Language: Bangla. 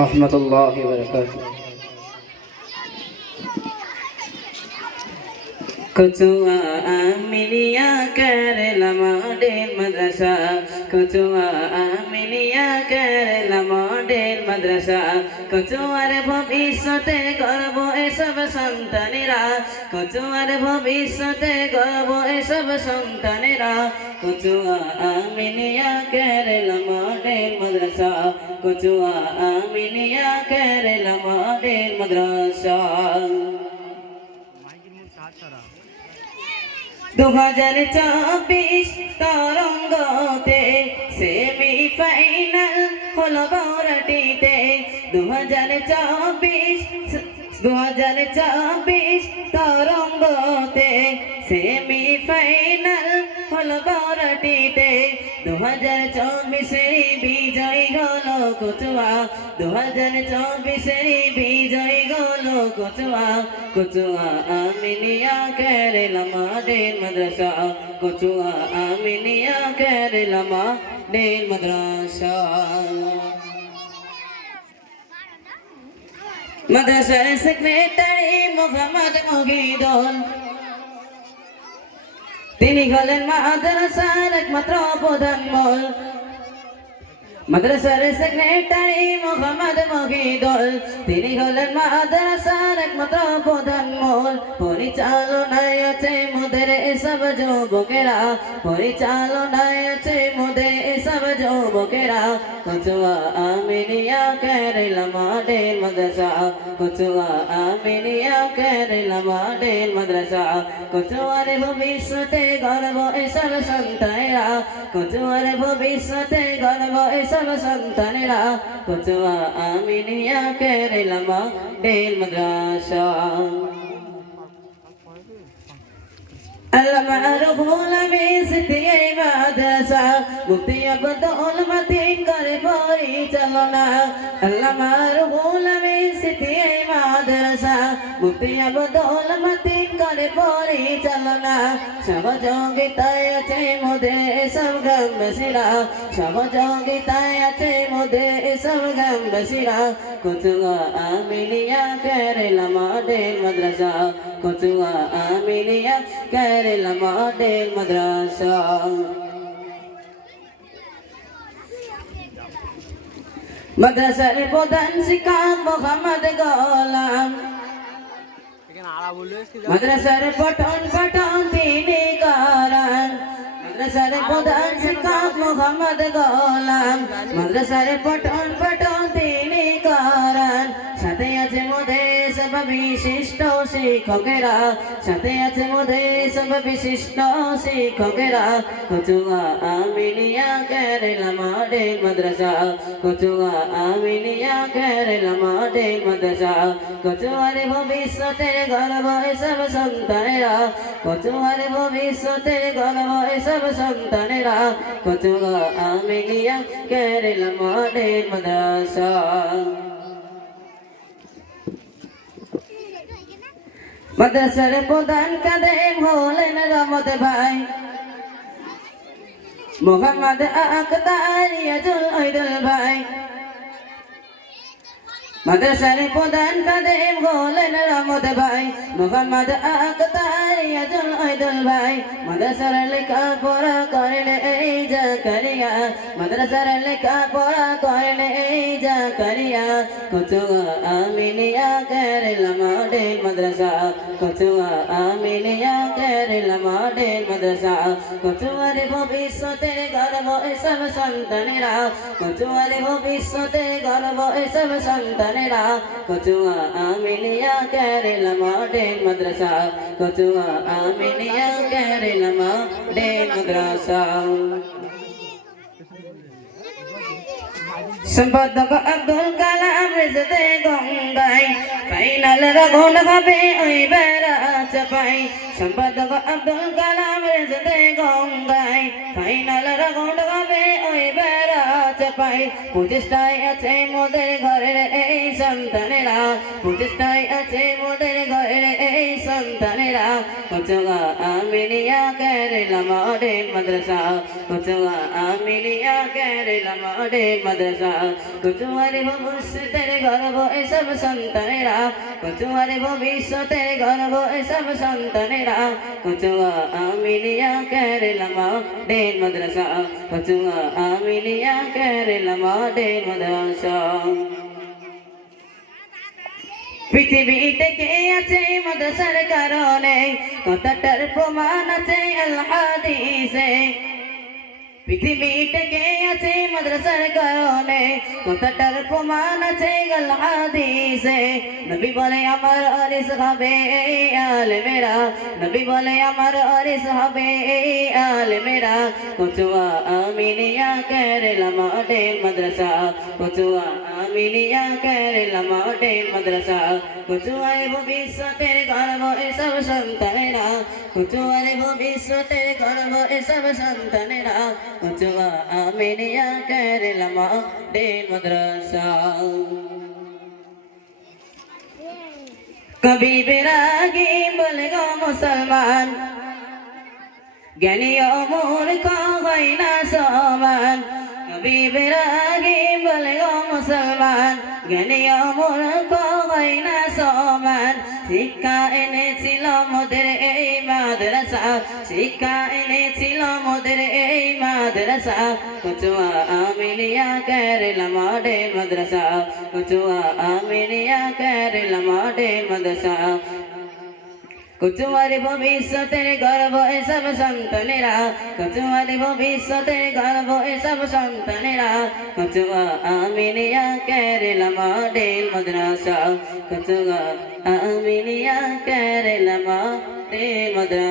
রহমতুল্লাহি ওয়া বারাকাতুহু। कचुआ आमिनिया केरला मॉडल मदरसा, कचुआ आमिनिया केरला मॉडल मदरसा, कचुआर भविष्यते गर्व एसब सन्तानेरा, कचुआर भविष्यते गर्व एसब सन्तानेरा, कचुआ आमिनिया केरला मॉडल मदरसा, कचुआ आमिनिया केरला मॉडल मदरसा। 2024 তরঙ্গতে সেমিফাইনাল হলো বড়টিতে 2024 তরঙ্গতে সেমিফাইনাল হলো বড়টিতে 2024 বিজয় হলো কচুয়া 2024 বিজয় হলো কচুয়া কচুয়া আমিনিয়া কেরলা মডেল মাদ্রাসা কচুয়া আমিনিয়া কেরলা মডেল মাদ্রাসা মাদ্রাসার সেক্রেটারি মোহাম্মদ মুগিদুল তিনি হলেন মাদ্রাসার একমাত্র প্রধান মূল মাদ্রাসার সেক্রেটারি মোহাম্মদ মুগিদুল তিনি হলেন মাদ্রাসার একমাত্র প্রধান মূল পরিচালনায় আছে মোদের এসব যুবকেরা পরিচালনায় আছে মোদের এসব যুবকেরা কচুয়া আমিনিয়া কেরলা মডেল মাদ্রাসা কচুয়া আমিনিয়া কেরলা মডেল মাদ্রাসা কচুয়ার ভবিষ্যতে গর্ব এসব সন্তানেরা কচুয়ার ভবিষ্যতে গর্ব এসব সন্তানেরা কচুয়া আমিনিয়া কেরলা মডেল মাদ্রাসা আল্লামা রুহুল আমিন সিদ্দিকী মাদ্রাসা মুফতি আব্দুল মতিন করে পরিচালনা আল্লামা রুহুল আমিন সিদ্দিকী মাদ্রাসা মুফতি আব্দুল মতিন করে পরিচালনা সহযোগিতায় আছে মোদের এসব গ্রামবাসীরা সহযোগিতায় আছে মোদের এসব গ্রামবাসীরা কচুয়া আমিনিয়া কেরলা মডেল মাদ্রাসা কচুয়া আমিনিয়া কেরলা মডেল মাদ্রাসা মাদ্রাসার প্রধান শিক্ষক মোহাম্মদ গোলাম মাদ্রাসার পঠন তিনি করান মাদ্রাসার প্রধান শিক্ষক মোহাম্মদ গোলাম মাদ্রাসার পঠন তিনি করান সাথে আছে মোদের সব বিশিষ্ট শিক্ষকেরা সাথে আছে মোদের সব বিশিষ্ট শিক্ষকেরা কচুয়া আমিনিয়া কেরলা মডেল মাদ্রাসা কচুয়া আমিনিয়া কেরলা মডেল মাদ্রাসা কচুয়ার ভবিষ্যতে গর্ব এসব সন্তানেরা কচুয়ার ভবিষ্যতে গর্ব এসব সন্তানেরা কচুয়া আমিনিয়া কেরলা মডেল মাদ্রাসা মাদ্রাসার প্রধান কাদেম হলেন রহমত ভাই মোহাম্মদ আখতার ইয়াজুল আইদুল ভাই মাদ্রাসার প্রধান কাদেম হলেন রহমত ভাই মোহাম্মদ আখতার ইয়াজুল আইদুল ভাই মাদ্রাসার লেখাপড়া করেন এই জাকারিয়া মাদ্রাসার লেখাপড়া করেন এই জাকারিয়া কচুয়া আমিনিয়া কেরলা মডেল মাদ্রাসা কচুয়া আমিনিয়া কেরলা মডেল মাদ্রাসা কচুয়ার ভবিষ্যতে গর্ব এসব সন্তানেরা কচুয়ার ভবিষ্যতে গর্ব এসব সন্তানেরা কচুয়া আমিনিয়া কেরলা মডেল মাদ্রাসা কচুয়া আমিনিয়া কেরলা মডেল মাদ্রাসা সম্পাদক আব্দুল কালাম রেজতে গঙ্গাই ফাইনাল রাগুন হবে ওই বেড়া চাপাই সম্পাদক আব্দুল কালাম রেজতে গঙ্গাই ফাইনাল রাগুন হবে ওই বেড়া চাপাই প্রতিষ্ঠায় আছে মোদের ঘরের এই সন্তানেরা প্রতিষ্ঠায় আছে মোদের ঘরের এই সন্তানেরা কচুয়া আমিনিয়া কেরালা মডেল মাদ্রাসা কচুয়া আমিনিয়া কেরালা মডেল মাদ্রাসা কচুয়ার ভবিষ্যতের গর্ব এসব সন্তানেরা কচুয়ার ভবিষ্যতের গর্ব এসব সন্তানেরা কচুয়া আমিনিয়া কেরালা মডেল মাদ্রাসা কচুয়া আমিনিয়া কেরালা মডেল মাদ্রাসা পৃথিবীতে কে আছে মাদ্রাসার কারণে কতটার প্রমাণ আছে আল হাদিসে পৃথিবীতে কে আছে মাদ্রাসার কারণে কতটার প্রমাণ আছে আল হাদিসে নবী বলে আমার ওয়ারিস হবে আলেমেরা নবী বলে আমার ওয়ারিস হবে আলেমেরা কচুয়া আমিনিয়া কেরালা মডেল মাদ্রাসা কচুয়া আমিনিয়া কেরালা মডেল মাদ্রাসা কচুয়ার ভবিষ্যতের গর্ব এসব সন্তানেরা কচুয়ার ভবিষ্যতের গর্ব এসব সন্তানেরা কচুয়া আমিনিয়া কেরালা মডেল মাদ্রাসা কবি বেরাগী বলে গো মুসলমান জ্ঞানী ও মূর্খ হয় না সমান কবি বেরাগী বলে গো মুসলমান জ্ঞানী ও মূর্খ হয় না সমান শিক্ষা এনেছিল মোদের এই মাদ্রাসা শিক্ষা এনেছিল মোদের এই মাদ্রাসা কচুয়া আমিনিয়া কেরালা মডেল মাদ্রাসা কচুয়া আমিনিয়া কেরালা মডেল মাদ্রাসা কচুয়ার ভবিষ্যতের গর্ব এসব সন্তানেরা কচুয়ার ভবিষ্যতের গর্ব এসব সন্তানেরা কচুয়া আমিনিয়া কেরালা মডেল মাদ্রাসা কচুয়া আমিনিয়া কেরালা মডেল মাদ্রাসা